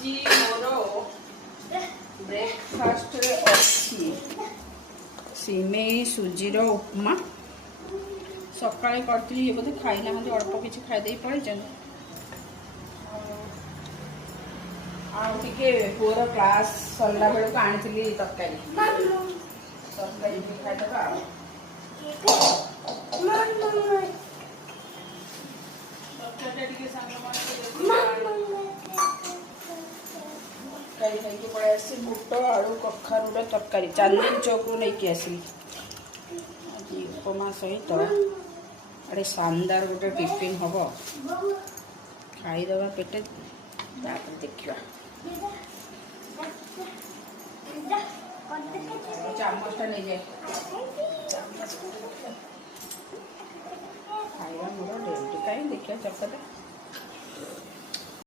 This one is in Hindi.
आज मोर ब्रेकफास्ट अच्छी सिमेई सुजीर उपमा सकाଳେ करती ये बोधे खाई ना अल्प किसी खाईदे पड़े आगे पुअर क्लास सरला बेलू आनी तरकारी तरकारी खाईदे तरकारी पड़े आसी बुट आलू कखारूर तरकारी चांदनी चौक नहीं आसली आज उपमा सहित अरे शानदार गोटे टिफिन हम खाईदे पेटे देखा चामचटा नहीं जाए खाଇବା मोर डेली कहीं देखिए चपटा